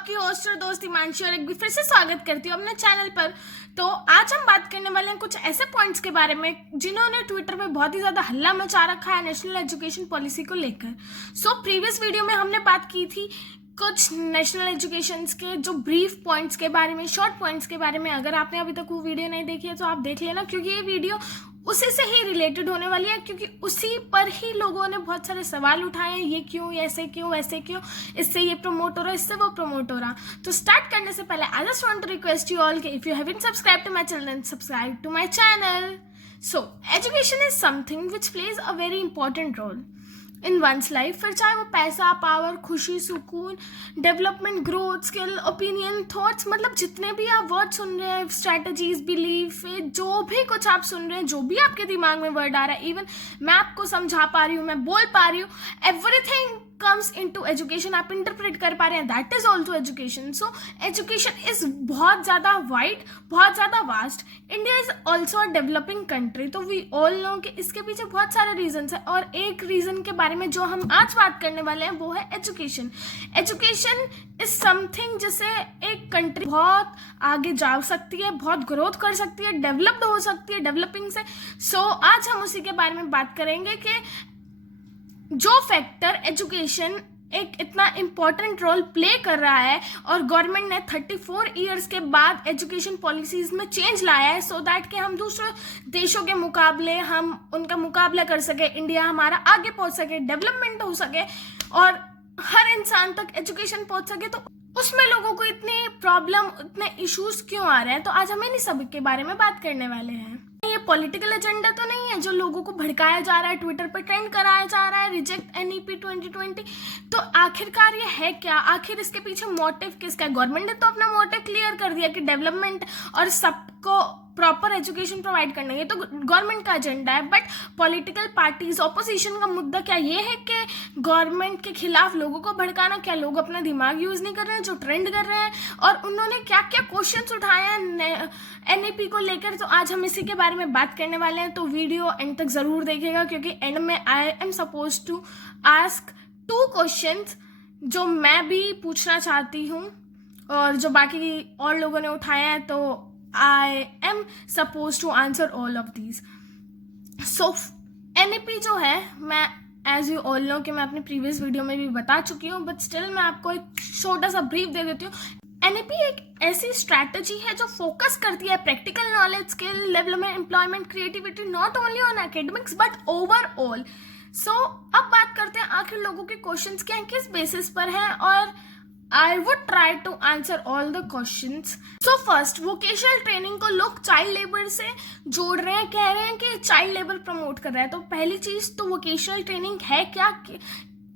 आपकी होस्ट और दोस्त हिमांशी और एक भी फिर से स्वागत करती हूँ अपने चैनल पर। तो आज हम बात करने वाले हैं कुछ ऐसे पॉइंट्स के बारे में जिन्होंने ट्विटर पे बहुत ही ज़्यादा हल्ला मचा रखा है नेशनल एजुकेशन पॉलिसी को लेकर। प्रीवियस वीडियो में हमने बात की थी कुछ नेशनल एजुकेशन के जो ब्रीफ पॉइंट्स के बारे में, शॉर्ट पॉइंट्स के बारे में। अगर आपने अभी तक वो वीडियो नहीं देखी है तो आप देख लेना, क्योंकि ये वीडियो उसी से ही रिलेटेड होने वाली है, क्योंकि उसी पर ही लोगों ने बहुत सारे सवाल उठाए हैं, ये क्यों, ऐसे क्यों, ऐसे क्यों, इससे ये प्रमोट हो रहा है, इससे वो प्रमोट हो रहा। तो स्टार्ट करने से पहले I just want to request you all कि if you haven't subscribe to my channel then subscribe to my channel. So education is something which plays a very important role in one's life. फिर चाहे वो पैसा, power, खुशी, सुकून, development, growth, skill, opinion, thoughts, मतलब जितने भी आप वर्ड सुन रहे हैं, स्ट्रैटेजीज, बिलीफ, जो भी कुछ आप सुन रहे हैं, जो भी आपके दिमाग में वर्ड आ रहा है, इवन मैं आपको समझा पा रही हूँ, मैं बोल पा रही हूँ, एवरीथिंग कम्स इनटू एजुकेशन। आप इंटरप्रेट कर पा रहे हैं, that is also education. So education is बहुत ज़्यादा वाइड, बहुत ज़्यादा vast. India is also a developing country, तो वी ऑल नो कि इसके पीछे बहुत सारे रीजन्स हैं, और एक रीज़न के बारे में जो हम आज बात करने वाले हैं वो है एजुकेशन। एजुकेशन इज समथिंग जिससे एक कंट्री बहुत आगे जा सकती है, बहुत ग्रोथ कर सकती है, डेवलप्ड हो सकती है डेवलपिंग से। आज हम उसी के बारे में बात करेंगे कि जो फैक्टर एजुकेशन एक इतना इम्पॉर्टेंट रोल प्ले कर रहा है, और गवर्नमेंट ने 34 ईयर्स के बाद एजुकेशन पॉलिसीज में चेंज लाया है, सो दैट कि हम दूसरे देशों के मुकाबले हम उनका मुकाबला कर सके, इंडिया हमारा आगे पहुंच सके, डेवलपमेंट हो सके और हर इंसान तक एजुकेशन पहुंच सके। तो उसमें लोगों को इतनी प्रॉब्लम, इतने इश्यूज क्यों आ रहे हैं, तो आज हम इन्हीं सब के बारे में बात करने वाले हैं। ये पॉलिटिकल एजेंडा तो नहीं है जो लोगों को भड़काया जा रहा है, ट्विटर पर ट्रेंड कराया जा रहा है, रिजेक्ट एनईपी 2020। तो आखिरकार ये है क्या, आखिर इसके पीछे मोटिव किसका है? गवर्नमेंट ने तो अपना मोटिव क्लियर कर दिया कि डेवलपमेंट और सबको प्रॉपर एजुकेशन प्रोवाइड करना, ये तो गवर्नमेंट का एजेंडा है। बट पॉलिटिकल पार्टीज, ऑपोजिशन का मुद्दा क्या ये है कि गवर्नमेंट के खिलाफ लोगों को भड़काना। क्या लोग अपना दिमाग यूज नहीं कर रहे हैं जो ट्रेंड कर रहे हैं? और उन्होंने क्या क्या क्वेश्चंस उठाए हैं एनईपी को लेकर, तो आज हम इसी के बारे में बात करने वाले हैं। तो वीडियो एंड तक जरूर देखेगा, क्योंकि एंड में I am suppose to ask 2 questions जो मैं भी पूछना चाहती हूँ और जो बाकी और लोगों ने उठाए हैं, तो I am supposed to answer all of these. So NEP जो है, मैं as you all know कि मैं अपनी प्रीवियस वीडियो में भी बता चुकी हूँ, बट स्टिल मैं आपको एक छोटा सा ब्रीफ दे देती हूँ। NEP एक ऐसी स्ट्रैटेजी है जो फोकस करती है practical knowledge, skill development, employment, creativity, not only on academics but overall. अब बात करते हैं आखिर लोगों के क्वेश्चंस क्या हैं, किस बेसिस पर हैं, और I would try to answer all the questions. So first, vocational training को लोग चाइल्ड लेबर से जोड़ रहे हैं, कह रहे हैं कि चाइल्ड लेबर प्रमोट कर रहा है। तो पहली चीज तो वोकेशनल ट्रेनिंग है क्या,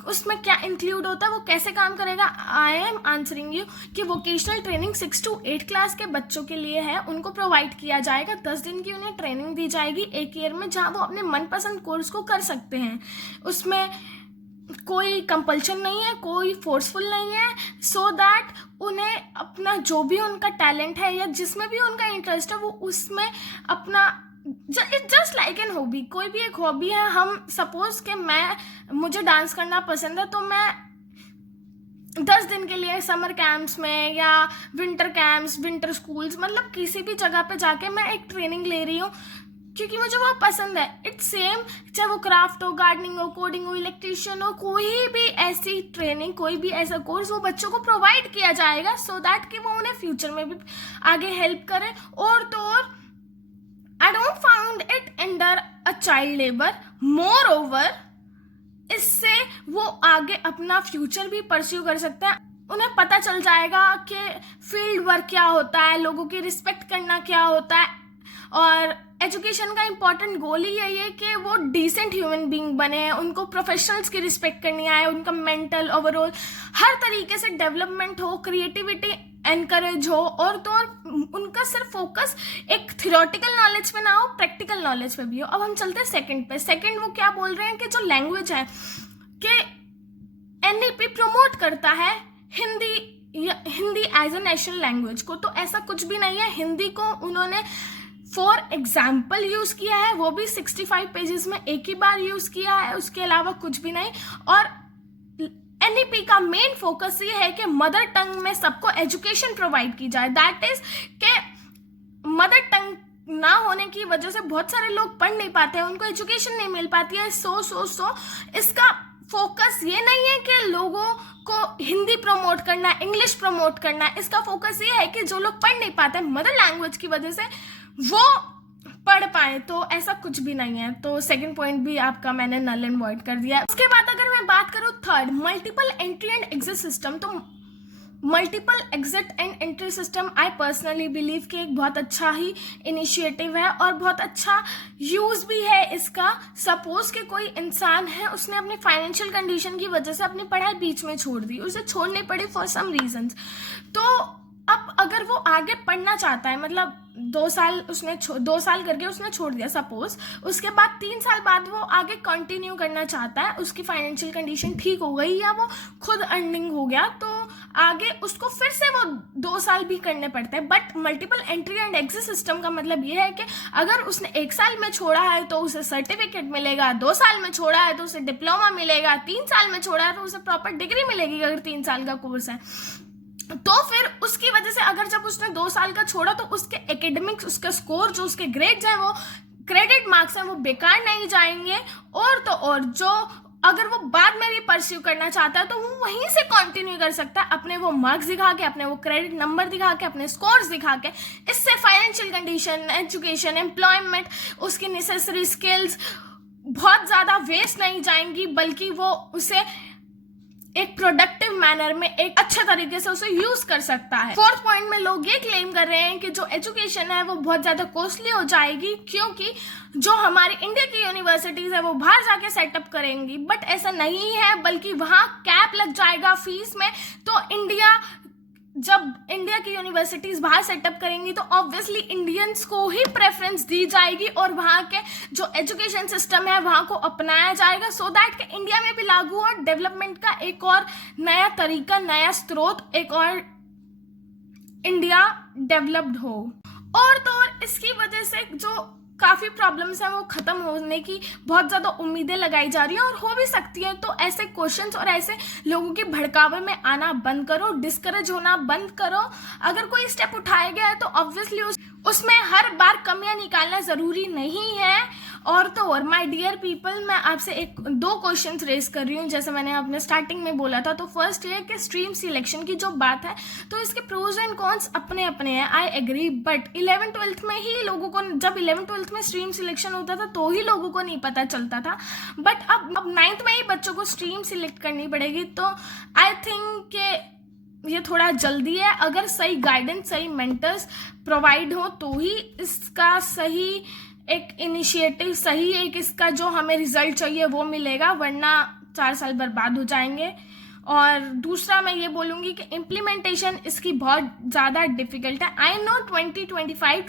उसमें क्या इंक्लूड होता है, वो कैसे काम करेगा? आई एम आंसरिंग यू कि वोकेशनल ट्रेनिंग 6 to 8 क्लास के बच्चों के लिए है, उनको प्रोवाइड किया जाएगा। 10 दिन की उन्हें ट्रेनिंग दी जाएगी एक ईयर में, जहाँ वो अपने मनपसंद कोर्स को कर सकते हैं। उसमें कोई कंपल्शन नहीं है, कोई फोर्सफुल नहीं है, सो दैट उन्हें अपना जो भी उनका टैलेंट है या जिसमें भी उनका इंटरेस्ट है वो उसमें अपना, it's just like an hobby. कोई भी एक हॉबी है, हम सपोज कि मुझे डांस करना पसंद है, तो मैं 10 दिन के लिए समर कैंप्स में या विंटर कैंप्स, विंटर स्कूल्स, मतलब किसी भी जगह पे जाके मैं एक ट्रेनिंग ले रही हूँ क्योंकि मुझे वो पसंद है। इट्स सेम, चाहे वो क्राफ्ट हो, गार्डनिंग हो, कोडिंग हो, इलेक्ट्रिशियन हो, कोई भी ऐसी ट्रेनिंग, कोई भी ऐसा कोर्स वो बच्चों को प्रोवाइड किया जाएगा, सो दैट कि वो उन्हें फ्यूचर में भी आगे हेल्प करे। और तो और I don't found it under a child labour. More over, इससे वो आगे अपना फ्यूचर भी परस्यू कर सकते हैं। उन्हें पता चल जाएगा कि फील्ड वर्क क्या होता है, लोगों की रिस्पेक्ट करना क्या होता है, और एजुकेशन का इंपॉर्टेंट गोल ही यही है कि वो डिसेंट ह्यूमन बीइंग बने, उनको प्रोफेशनल्स की रिस्पेक्ट करनी आए, उनका मेंटल ओवरऑल हर तरीके से डेवलपमेंट हो, क्रिएटिविटी एनकरेज हो, और तो और उनका सिर्फ फोकस एक थियोरेटिकल नॉलेज पे ना हो, प्रैक्टिकल नॉलेज पे भी हो। अब हम चलते हैं सेकंड पे। सेकंड वो क्या बोल रहे हैं कि जो लैंग्वेज है कि एनईपी प्रमोट करता है Hindi as a national language को, तो ऐसा कुछ भी नहीं है। हिंदी को उन्होंने फॉर एग्जाम्पल यूज किया है, वो भी 65 पेजेस में एक ही बार यूज किया है, उसके अलावा कुछ भी नहीं। और एनईपी का मेन फोकस ये है कि मदर टंग में सबको एजुकेशन प्रोवाइड की जाए। दैट इज के मदर टंग ना होने की वजह से बहुत सारे लोग पढ़ नहीं पाते हैं, उनको एजुकेशन नहीं मिल पाती है। सो इसका फोकस ये नहीं है कि लोगों को हिंदी प्रमोट करना है, इंग्लिश प्रमोट करना है। इसका फोकस ये है कि जो लोग पढ़ नहीं पाते मदर लैंग्वेज की वजह से वो पढ़ पाए। तो ऐसा कुछ भी नहीं है। तो सेकंड पॉइंट भी आपका मैंने नल एंड वॉइड कर दिया है। उसके बाद अगर मैं बात करूँ third, multiple entry and exit system. तो multiple exit and entry system I personally believe कि एक बहुत अच्छा ही इनिशिएटिव है और बहुत अच्छा यूज भी है इसका। सपोज कि कोई इंसान है, उसने अपनी फाइनेंशियल कंडीशन की वजह से अपनी पढ़ाई बीच में छोड़ दी, उसे छोड़नी पड़ी फॉर सम रीजंस। तो अब अगर वो आगे पढ़ना चाहता है, मतलब 2 साल उसने 2 साल करके उसने छोड़ दिया सपोज, उसके बाद 3 साल बाद वो आगे कंटिन्यू करना चाहता है, उसकी फाइनेंशियल कंडीशन ठीक हो गई या वो खुद अर्निंग हो गया, तो आगे उसको फिर से वो 2 साल भी करने पड़ते हैं। But multiple entry and exit system का मतलब ये है कि अगर उसने 1 साल में छोड़ा है तो उसे सर्टिफिकेट मिलेगा, 2 साल में छोड़ा है तो उसे डिप्लोमा मिलेगा, 3 साल में छोड़ा है तो उसे प्रॉपर डिग्री मिलेगी अगर 3 साल का कोर्स है। तो फिर उसकी वजह से अगर जब उसने 2 साल का छोड़ा तो उसके एकेडमिक्स, उसका स्कोर, जो उसके ग्रेड्स हैं, वो क्रेडिट मार्क्स हैं, वो बेकार नहीं जाएंगे। और तो और जो अगर वो बाद में भी परस्यू करना चाहता है तो वो वहीं से कंटिन्यू कर सकता है, अपने वो मार्क्स दिखा के, अपने वो क्रेडिट नंबर दिखा के, अपने स्कोर्स दिखा के। इससे फाइनेंशियल कंडीशन, एजुकेशन, एम्प्लॉयमेंट, उसकी नेसेसरी स्किल्स बहुत ज़्यादा वेस्ट नहीं जाएंगी, बल्कि वो उसे एक प्रोडक्टिव मैनर में एक अच्छे तरीके से उसे यूज कर सकता है। फोर्थ पॉइंट में लोग ये क्लेम कर रहे हैं कि जो एजुकेशन है वो बहुत ज्यादा कॉस्टली हो जाएगी, क्योंकि जो हमारी इंडिया की यूनिवर्सिटीज है वो बाहर जाके सेटअप करेंगी। बट ऐसा नहीं है, बल्कि वहां कैप लग जाएगा फीस में। तो जब इंडिया की यूनिवर्सिटीज बाहर सेटअप करेंगी तो ऑब्वियसली इंडियंस को ही प्रेफरेंस दी जाएगी और वहाँ के जो एजुकेशन सिस्टम है वहाँ को अपनाया जाएगा, सो दैट कि इंडिया में भी लागू और डेवलपमेंट का एक और नया तरीका, नया स्रोत, एक और इंडिया डेवलप्ड हो। और तो और इसकी वजह से जो काफ़ी प्रॉब्लम्स हैं वो ख़त्म होने की बहुत ज़्यादा उम्मीदें लगाई जा रही हैं और हो भी सकती है। तो ऐसे क्वेश्चंस और ऐसे लोगों के भड़कावे में आना बंद करो, डिस्करेज होना बंद करो। अगर कोई स्टेप उठाया गया है तो ऑब्वियसली उसमें हर बार कमियां निकालना ज़रूरी नहीं है। और तो और माय डियर पीपल, मैं आपसे 2 क्वेश्चंस रेज कर रही हूँ, जैसे मैंने अपने स्टार्टिंग में बोला था। तो फर्स्ट ये कि स्ट्रीम सिलेक्शन की जो बात है तो इसके प्रोज एंड कॉन्स अपने अपने हैं, आई एग्री। बट 11th-12th में ही लोगों को, जब 11th-12th में स्ट्रीम सिलेक्शन होता था तो ही लोगों को नहीं पता चलता था। बट अब 9th में ही बच्चों को स्ट्रीम सिलेक्ट करनी पड़ेगी। तो आई थिंक कि ये थोड़ा जल्दी है। अगर सही गाइडेंस, सही मेंटर्स प्रोवाइड हो तो ही इसका सही एक इनिशिएटिव, सही एक इसका जो हमें रिजल्ट चाहिए वो मिलेगा, वरना 4 साल बर्बाद हो जाएंगे। और दूसरा मैं ये बोलूँगी कि इम्प्लीमेंटेशन इसकी बहुत ज़्यादा डिफिकल्ट है। आई नो 2025,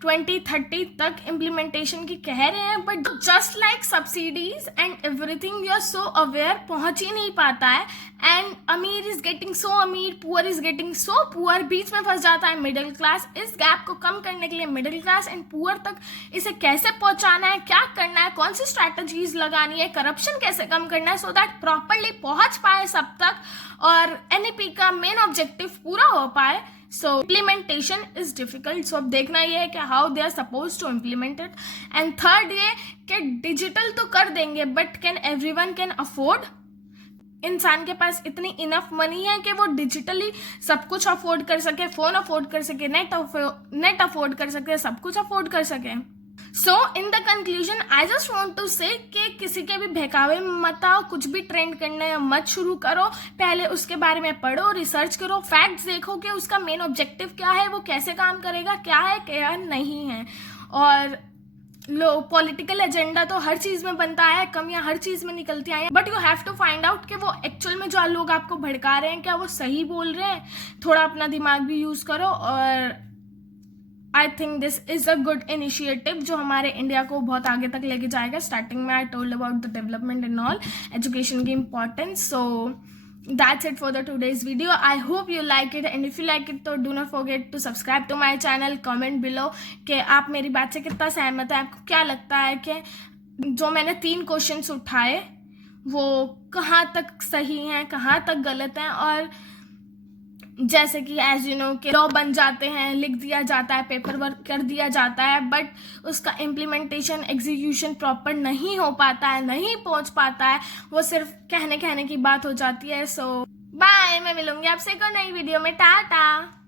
2030 तक इम्प्लीमेंटेशन की कह रहे हैं, but just like subsidies and everything, you are so aware, पहुँच ही नहीं पाता है। एंड अमीर इज गेटिंग सो अमीर, poor is getting so poor, बीच में फंस जाता है मिडिल क्लास। इस गैप को कम करने के लिए मिडिल क्लास एंड पुअर तक इसे कैसे पहुंचाना है, क्या करना है, कौन सी स्ट्रैटेजीज लगानी है, करप्शन कैसे कम करना है, सो दैट प्रॉपरली पहुंच पाए सब तक और एनईपी का मेन ऑब्जेक्टिव पूरा हो पाए। So implementation is difficult. So अब देखना ये है कि how they are suppose to implement it. And third ये कि डिजिटल तो कर देंगे, but can everyone can afford? इंसान के पास इतनी इनफ मनी है कि वो डिजिटली सब कुछ अफोर्ड कर सके, फोन अफोर्ड कर सके, नेट अफोर्ड कर सके, सब कुछ अफोर्ड कर सके। So in the conclusion I just want to say कि किसी के भी बहकावे में मत आओ, कुछ भी ट्रेंड करने मत शुरू करो, पहले उसके बारे में पढ़ो, रिसर्च करो, फैक्ट्स देखो कि उसका मेन ऑब्जेक्टिव क्या है, वो कैसे काम करेगा, क्या है क्या नहीं है। और पॉलिटिकल एजेंडा तो हर चीज में बनता है, कमियां हर चीज में निकलती आई हैं, but you have to find out कि वो एक्चुअल में जो लोग आपको भड़का रहे हैं क्या वो सही बोल रहे हैं। थोड़ा अपना दिमाग भी यूज करो। और I think this is a good initiative जो हमारे इंडिया को बहुत आगे तक लेके जाएगा। स्टार्टिंग में I told about the development and all, education की importance. So that's it for the today's video. I hope you like it, and if you like it तो do not forget to subscribe to my channel, comment below कि आप मेरी बात से कितना सहमत है, आपको क्या लगता है कि जो मैंने 3 क्वेश्चंस उठाए वो कहाँ तक सही हैं, कहाँ तक गलत हैं। और जैसे कि एज यू नो कि लॉ बन जाते हैं, लिख दिया जाता है, पेपर वर्क कर दिया जाता है, बट उसका इम्प्लीमेंटेशन, एग्जीक्यूशन प्रॉपर नहीं हो पाता है, नहीं पहुंच पाता है, वो सिर्फ कहने की बात हो जाती है। सो बाय, मैं मिलूंगी आपसे एक और नई वीडियो में। टाटा।